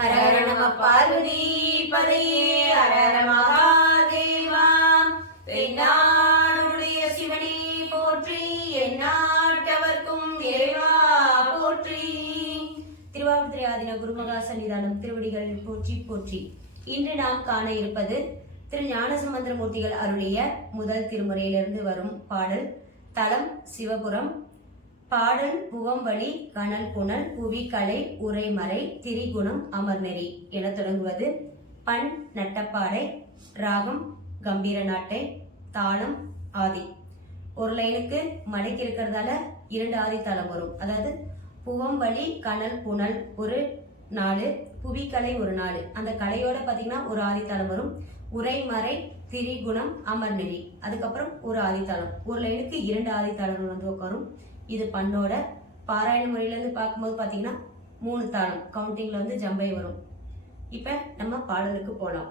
ஹரஹர நம பார்வதி பதையே ஹரஹர மகாதேவா தென்னாடுடைய சிவனே போற்றி எந்நாட்டவர்க்கும் இறைவா போற்றி திருவாவூர்துறை ஆதின குருமகா சன்னிதானம் திருவடிகள் போற்றி போற்றி இன்று நாம் காண இருப்பது திரு ஞானசம்பந்தரமூர்த்திகள் அருளிய முதல் திருமுறையிலிருந்து வரும் பாடல் தலம் சிவபுரம் பாடல் புகம்பலி கணல் புனல் புவிக்கலை உரைமறை திரிகுணம் அமர்நெறி என தொடங்குவது. பண் நட்டப்பாடை ராகம் கம்பீர நாட்டை தாளம் ஆதி. ஒரு லைனுக்கு மடக்கி இருக்கிறதால இரண்டு ஆதி தாளம் வரும். அதாவது புவம்பலி கணல் புனல் ஒரு நாலு புவிக்கலை ஒரு நாலு. அந்த கலையோட பார்த்தீங்கன்னா ஒரு ஆதித்தாளம் வரும். உரைமறை திரிகுணம் அமர்நெறி. அதுக்கப்புறம் ஒரு ஆதித்தாளம் ஒரு லைனுக்கு இரண்டு ஆதித்தாளங்கள் வந்து உட்காரும். இது பண்ணோட பாராயண முறையிலேருந்து பார்க்கும்போது பார்த்தீங்கன்னா மூணு தாளம் கவுண்டிங்கில் வந்து ஜம்பை வரும். இப்போ நம்ம பாடலுக்கு போகலாம்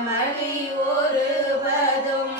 நலமணி ஒருவதும்